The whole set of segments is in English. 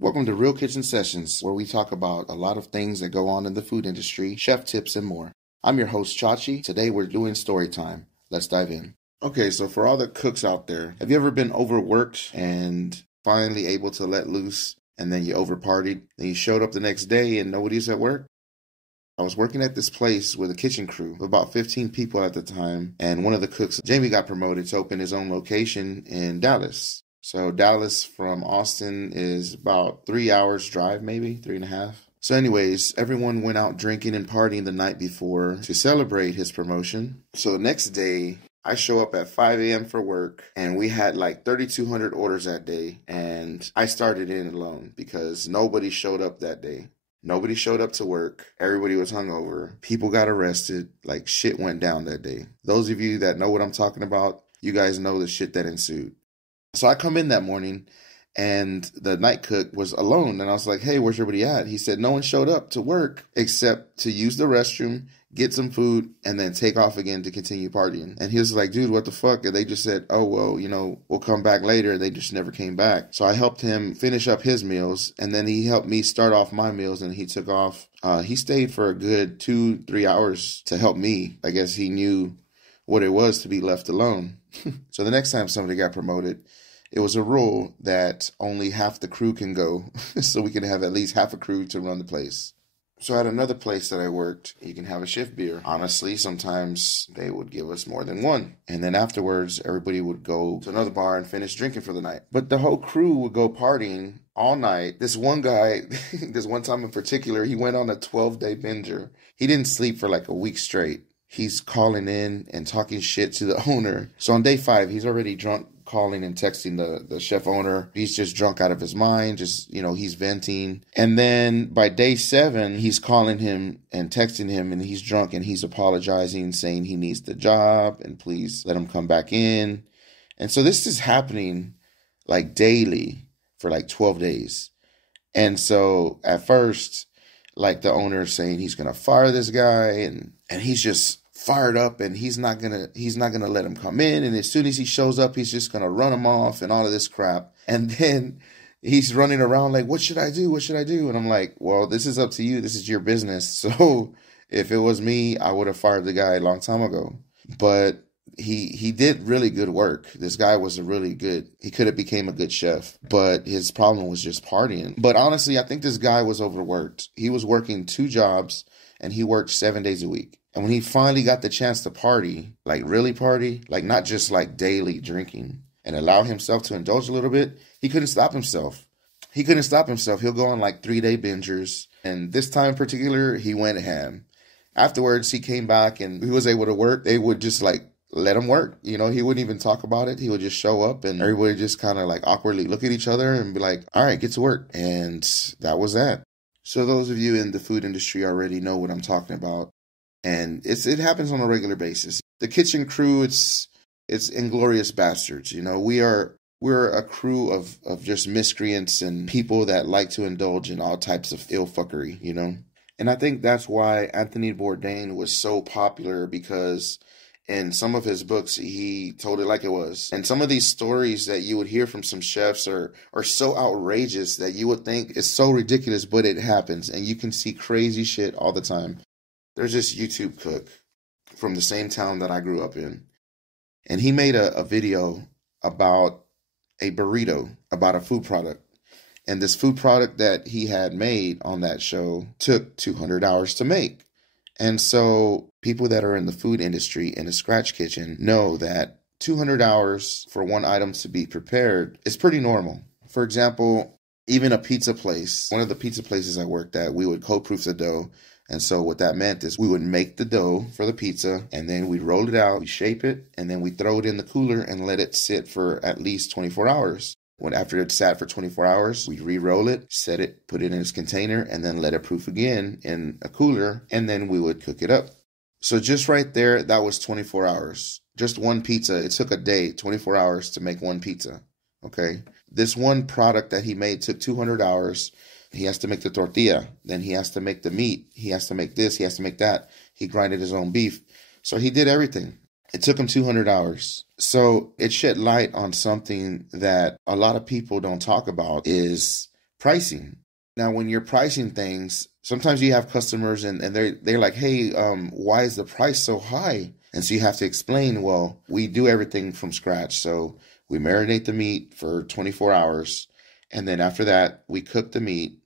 Welcome to Real Kitchen Sessions, where we talk about a lot of things that go on in the food industry, chef tips, and more. I'm your host, Chachi. Today we're doing story time. Let's dive in. Okay, so for all the cooks out there, have you ever been overworked and finally able to let loose, and then you overpartied, and you showed up the next day and nobody's at work? I was working at this place with a kitchen crew of about 15 people at the time, and one of the cooks, Jamie, got promoted to open his own location in Dallas. So Dallas from Austin is about 3 hours drive, maybe 3.5. So anyways, everyone went out drinking and partying the night before to celebrate his promotion. So the next day, I show up at 5 a.m. for work, and we had like 3,200 orders that day, and I started in alone because nobody showed up that day. Nobody showed up to work. Everybody was hungover. People got arrested. Like, shit went down that day. Those of you that know what I'm talking about, you guys know the shit that ensued. So I come in that morning, and the night cook was alone. And I was like, hey, where's everybody at? He said no one showed up to work except to use the restroom, get some food, and then take off again to continue partying. And he was like, dude, what the fuck? And they just said, oh, well, we'll come back later. They just never came back. So I helped him finish up his meals, and then he helped me start off my meals, and he took off. He stayed for a good 2-3 hours to help me. I guess he knew what it was to be left alone. So the next time somebody got promoted, it was a rule that only half the crew can go, so we can have at least half a crew to run the place. So at another place that I worked, you can have a shift beer. Honestly, sometimes they would give us more than one. And then afterwards, everybody would go to another bar and finish drinking for the night. But the whole crew would go partying all night. This one guy, this one time in particular, he went on a 12-day binger. He didn't sleep for like a week straight. He's calling in and talking shit to the owner. So on day 5, he's already drunk, calling and texting the chef owner. He's just drunk out of his mind, he's venting. And then by day 7, he's calling him and texting him, and he's drunk and he's apologizing, saying he needs the job and please let him come back in. And so this is happening like daily for like 12 days. And so at first, like, the owner is saying he's going to fire this guy, and he's just fired up, and he's not gonna let him come in, and as soon as he shows up, he's just gonna run him off and all of this crap. And then he's running around like, what should I do, and I'm like, well, this is up to you, this is your business. So if it was me, I would have fired the guy a long time ago. But he did really good work. This guy was he could have became a good chef, but his problem was just partying. But honestly, I think this guy was overworked. He was working 2 jobs, and he worked 7 days a week. And when he finally got the chance to party, like really party, like not just like daily drinking, and allow himself to indulge a little bit, he couldn't stop himself. He'll go on like 3-day bingers. And this time in particular, he went ham. Afterwards, he came back and he was able to work. They would just like let him work. He wouldn't even talk about it. He would just show up, and everybody just kind of like awkwardly look at each other and be like, all right, get to work. And that was that. So those of you in the food industry already know what I'm talking about. And it happens on a regular basis. The kitchen crew, it's inglorious bastards. We're a crew of just miscreants and people that like to indulge in all types of ill fuckery, And I think that's why Anthony Bourdain was so popular, because in some of his books, he told it like it was. And some of these stories that you would hear from some chefs are so outrageous that you would think it's so ridiculous, but it happens. And you can see crazy shit all the time. There's this YouTube cook from the same town that I grew up in. And he made a video about a burrito, about a food product. And this food product that he had made on that show took 200 hours to make. And so people that are in the food industry in a scratch kitchen know that 200 hours for one item to be prepared is pretty normal. For example, even a pizza place, one of the pizza places I worked at, we would cold proof the dough. And so what that meant is we would make the dough for the pizza, and then we'd roll it out, we shape it, and then we throw it in the cooler and let it sit for at least 24 hours. After it sat for 24 hours, we'd re-roll it, set it, put it in its container, and then let it proof again in a cooler, and then we would cook it up. So just right there, that was 24 hours. Just one pizza. It took a day, 24 hours to make one pizza. Okay? This one product that he made took 200 hours. He has to make the tortilla. Then he has to make the meat. He has to make this. He has to make that. He grinded his own beef. So he did everything. It took him 200 hours. So it shed light on something that a lot of people don't talk about, is pricing. Now, when you're pricing things, sometimes you have customers and they're like, hey, why is the price so high? And so you have to explain, well, we do everything from scratch. So we marinate the meat for 24 hours. And then after that, we cook the meat.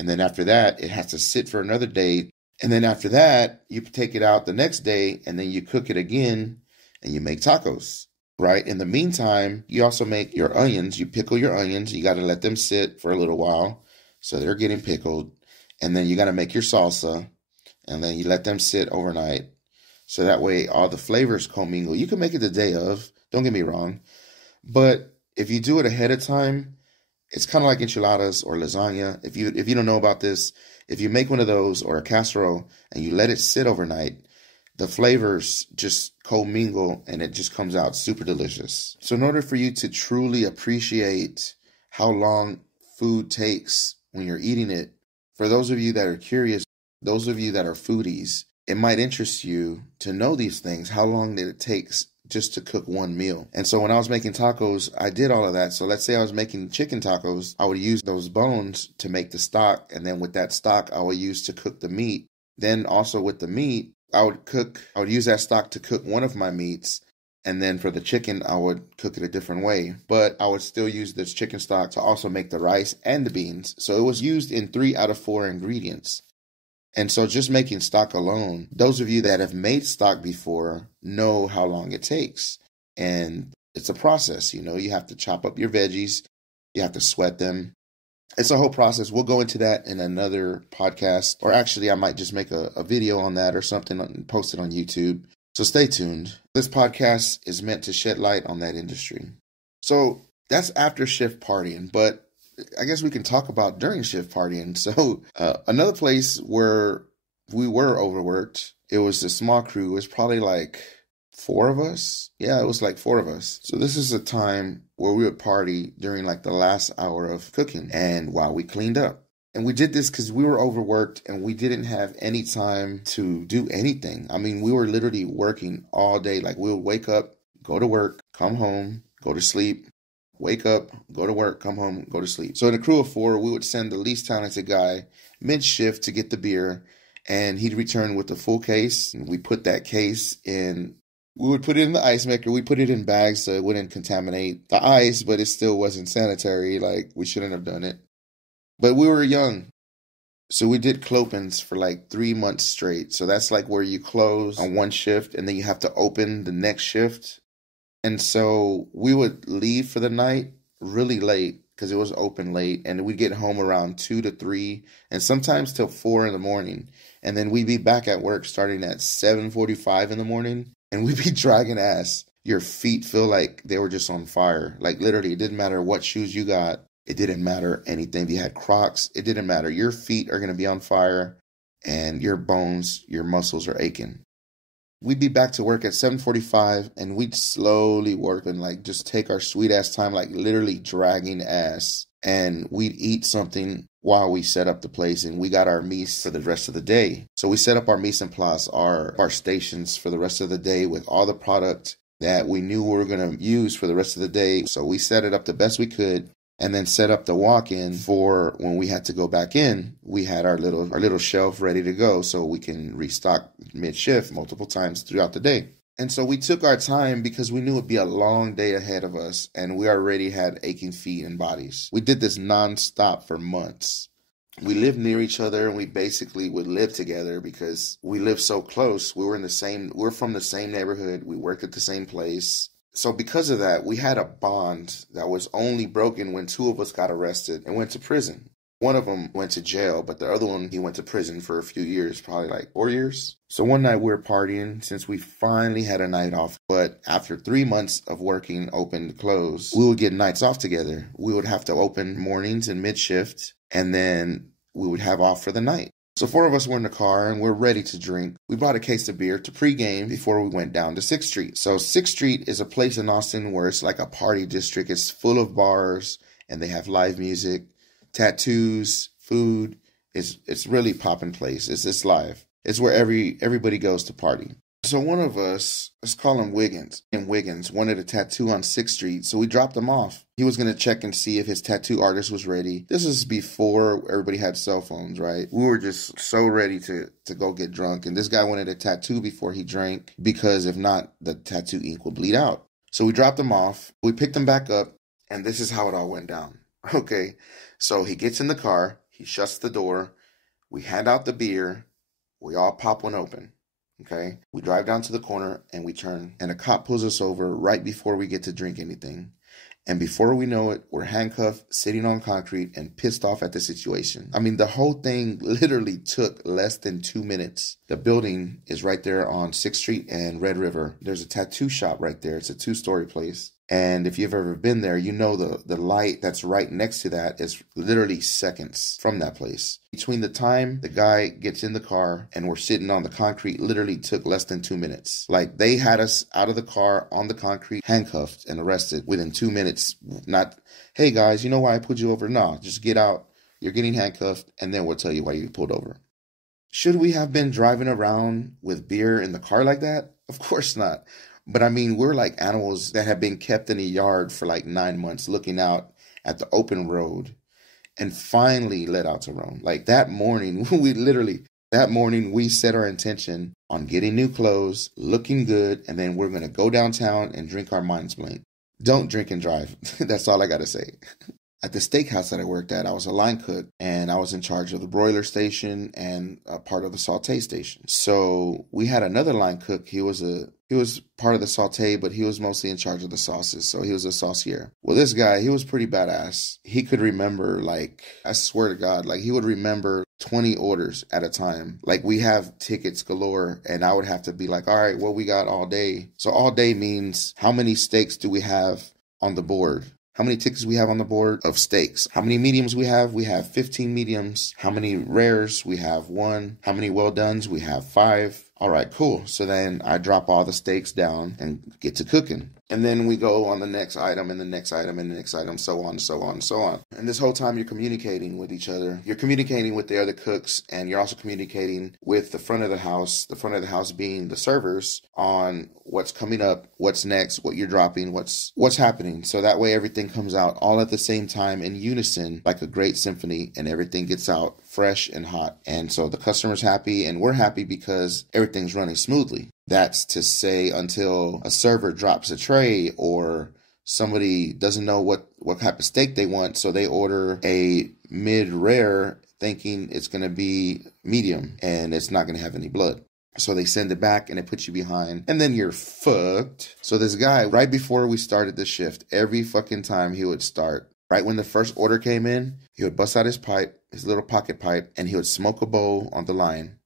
And then after that, it has to sit for another day. And then after that, you take it out the next day and then you cook it again and you make tacos, right? In the meantime, you also make your onions. You pickle your onions. You got to let them sit for a little while. So they're getting pickled. And then you got to make your salsa. And then you let them sit overnight. So that way all the flavors commingle. You can make it the day of. Don't get me wrong. But if you do it ahead of time, it's kind of like enchiladas or lasagna. If you don't know about this, if you make one of those or a casserole and you let it sit overnight, the flavors just commingle and it just comes out super delicious. So in order for you to truly appreciate how long food takes when you're eating it, for those of you that are curious, those of you that are foodies, it might interest you to know these things, how long that it takes just to cook one meal. And so when I was making tacos, I did all of that. So let's say I was making chicken tacos, I would use those bones to make the stock. And then with that stock, I would use to cook the meat. Then also with the meat, I would use that stock to cook one of my meats. And then for the chicken, I would cook it a different way. But I would still use this chicken stock to also make the rice and the beans. So it was used in 3 out of 4 ingredients. And so just making stock alone, those of you that have made stock before know how long it takes. And it's a process, you have to chop up your veggies. You have to sweat them. It's a whole process. We'll go into that in another podcast. Or actually, I might just make a video on that or something and post it on YouTube. So stay tuned. This podcast is meant to shed light on that industry. So that's after shift partying. But I guess we can talk about during shift partying. So another place where we were overworked, it was a small crew. It was probably like 4 of us. Yeah, it was like 4 of us. So this is a time where we would party during like the last hour of cooking and while we cleaned up. And we did this because we were overworked and we didn't have any time to do anything. I mean, we were literally working all day. Like we would wake up, go to work, come home, go to sleep. Wake up, go to work, come home, go to sleep. So in a crew of 4, we would send the least talented guy mid-shift to get the beer, and he'd return with the full case. And we put that case in, we would put it in the ice maker. We put it in bags so it wouldn't contaminate the ice, but it still wasn't sanitary. Like, we shouldn't have done it. But we were young. So we did clopens for like 3 months straight. So that's like where you close on one shift, and then you have to open the next shift. And so we would leave for the night really late because it was open late. And we'd get home around 2 to 3 and sometimes till 4 in the morning. And then we'd be back at work starting at 7:45 in the morning. And we'd be dragging ass. Your feet feel like they were just on fire. Like literally, it didn't matter what shoes you got. It didn't matter anything. If you had Crocs, it didn't matter. Your feet are going to be on fire and your bones, your muscles are aching. We'd be back to work at 7:45 and we'd slowly work and like just take our sweet ass time, like literally dragging ass. And we'd eat something while we set up the place and we got our mise for the rest of the day. So we set up our mise en place, our stations for the rest of the day with all the product that we knew we were going to use for the rest of the day. So we set it up the best we could. And then set up the walk-in for when we had to go back in. We had our little shelf ready to go so we can restock mid-shift multiple times throughout the day. And so we took our time because we knew it'd be a long day ahead of us and we already had aching feet and bodies. We did this nonstop for months. We lived near each other and we basically would live together because we lived so close. We're from the same neighborhood. We worked at the same place. So because of that, we had a bond that was only broken when 2 of us got arrested and went to prison. One of them went to jail, but the other one, he went to prison for a few years, probably like 4 years. So one night we were partying since we finally had a night off. But after 3 months of working open to close, we would get nights off together. We would have to open mornings and mid-shift, and then we would have off for the night. So 4 of us were in the car and we're ready to drink. We bought a case of beer to pregame before we went down to 6th Street. So 6th Street is a place in Austin where it's like a party district. It's full of bars and they have live music, tattoos, food. It's really poppin' place. It's live. It's where everybody goes to party. So one of us, let's call him Wiggins, and Wiggins wanted a tattoo on 6th Street, so we dropped him off. He was going to check and see if his tattoo artist was ready. This is before everybody had cell phones, right? We were just so ready to go get drunk, and this guy wanted a tattoo before he drank, because if not, the tattoo ink would bleed out. So we dropped him off, we picked him back up, and this is how it all went down. Okay, so he gets in the car, he shuts the door, we hand out the beer, we all pop one open. Okay, we drive down to the corner and we turn, and a cop pulls us over right before we get to drink anything. And before we know it, we're handcuffed, sitting on concrete, and pissed off at the situation. I mean, the whole thing literally took less than 2 minutes. The building is right there on 6th Street and Red River. There's a tattoo shop right there. It's a 2-story place. And if you've ever been there, you know the light that's right next to that is literally seconds from that place. Between the time the guy gets in the car and we're sitting on the concrete, literally took less than 2 minutes. Like, they had us out of the car on the concrete, handcuffed and arrested within 2 minutes. Not, hey guys, you know why I pulled you over? No, just get out. You're getting handcuffed, and then we'll tell you why you pulled over. Should we have been driving around with beer in the car like that? Of course not. But I mean, we're like animals that have been kept in a yard for like 9 months, looking out at the open road, and finally let out to roam. Like that morning, we set our intention on getting new clothes, looking good, and then we're going to go downtown and drink our minds blank. Don't drink and drive. That's all I got to say. At the steakhouse that I worked at, I was a line cook, and I was in charge of the broiler station and a part of the saute station. So we had another line cook. He was part of the saute, but he was mostly in charge of the sauces. So he was a saucier. Well, this guy, he was pretty badass. He could remember, like, I swear to God, like he would remember 20 orders at a time. Like, we have tickets galore, and I would have to be like, all right, what we got all day? So all day means how many steaks do we have on the board? How many tickets we have on the board of steaks? How many mediums we have? We have 15 mediums. How many rares? We have 1. How many well dones? We have 5. All right, cool. So then I drop all the steaks down and get to cooking. And then we go on the next item and the next item and the next item, so on, so on, so on. And this whole time you're communicating with each other. You're communicating with the other cooks, and you're also communicating with the front of the house being the servers, on what's coming up, what's next, what you're dropping, what's happening. So that way everything comes out all at the same time in unison, like a great symphony, and everything gets out fresh and hot. And so the customer's happy and we're happy because everything's running smoothly. That's to say, until a server drops a tray or somebody doesn't know what type of steak they want, so they order a mid-rare thinking it's going to be medium and it's not going to have any blood. So they send it back and it puts you behind, and then you're fucked. So this guy, right before we started the shift, every fucking time he would start, right when the first order came in, he would bust out his pipe, his little pocket pipe, and he would smoke a bowl on the line.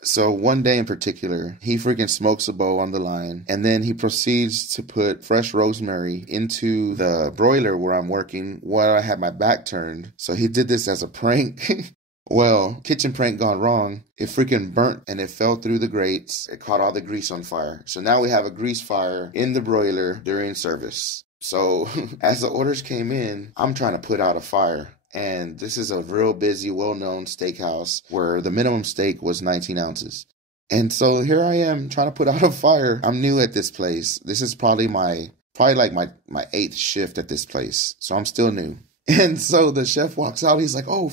So one day in particular, he freaking smokes a bowl on the line, and then he proceeds to put fresh rosemary into the broiler where I'm working while I had my back turned. So he did this as a prank. Well, kitchen prank gone wrong. It freaking burnt and it fell through the grates. It caught all the grease on fire. So now we have a grease fire in the broiler during service. So as the orders came in, I'm trying to put out a fire. And this is a real busy, well-known steakhouse where the minimum steak was 19 ounces. And so here I am trying to put out a fire. I'm new at this place. This is probably my 8th shift at this place. So I'm still new. And so the chef walks out. He's like, oh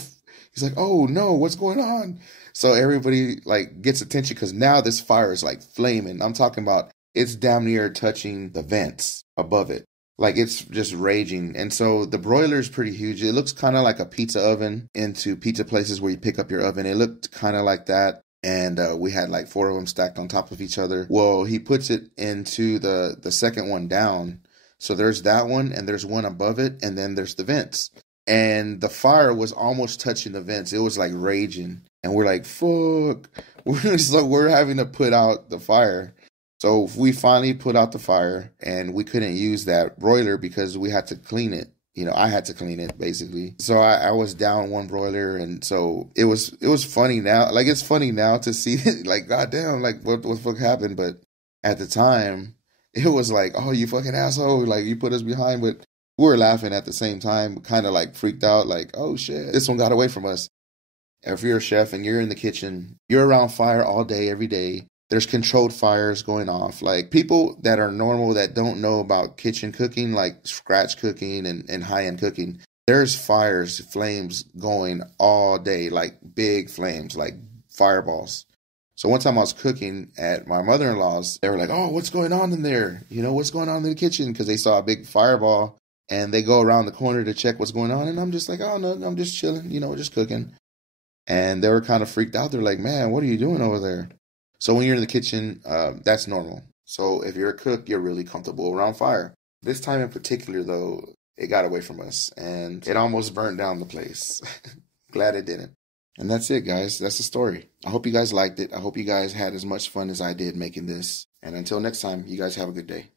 no, what's going on? So everybody like gets attention because now this fire is like flaming. I'm talking about it's damn near touching the vents above it. Like it's just raging. And so the broiler is pretty huge. It looks kind of like a pizza oven into pizza places where you pick up your oven. It looked kind of like that. And we had like 4 of them stacked on top of each other. Well, he puts it into the second one down. So there's that one and there's one above it. And then there's the vents. And the fire was almost touching the vents. It was like raging. And we're like, fuck. So we're having to put out the fire. So we finally put out the fire, and we couldn't use that broiler because we had to clean it. You know, I had to clean it basically. So I was down one broiler, and so it was funny now. Like it's funny now to see it, like goddamn, like what the fuck happened. But at the time, it was like, oh, you fucking asshole, like you put us behind. But we were laughing at the same time, kind of like freaked out, like oh shit, this one got away from us. If you're a chef and you're in the kitchen, you're around fire all day, every day. There's controlled fires going off. Like people that are normal that don't know about kitchen cooking, like scratch cooking and high-end cooking, there's fires, flames going all day, like big flames, like fireballs. So one time I was cooking at my mother-in-law's, they were like, "Oh, what's going on in there? You know, what's going on in the kitchen?" Because they saw a big fireball and they go around the corner to check what's going on. And I'm just like, "Oh, no, I'm just chilling, just cooking." And they were kind of freaked out. They're like, "Man, what are you doing over there?" So when you're in the kitchen, that's normal. So if you're a cook, you're really comfortable around fire. This time in particular, though, it got away from us and it almost burned down the place. Glad it didn't. And that's it, guys. That's the story. I hope you guys liked it. I hope you guys had as much fun as I did making this. And until next time, you guys have a good day.